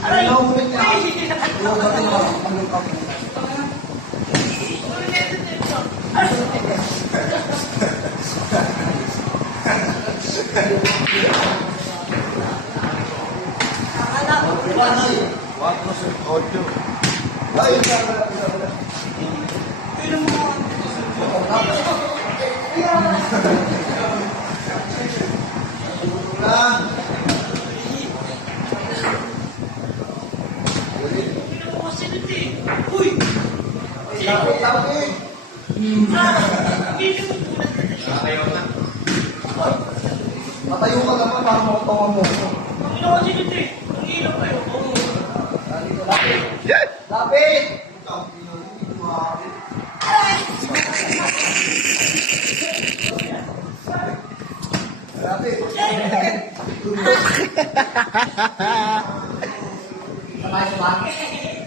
Aray! Naulit niya. Ay, hindi na Yung dating mo, ang lungkot mo. Cuatro, ocho. Ay, Uy! lapit. Matayo ka naman para makutawan mo. Ang ginawa sinit eh. Ang ilaw kayo. Oo. Lapit! Lapit! Lapit!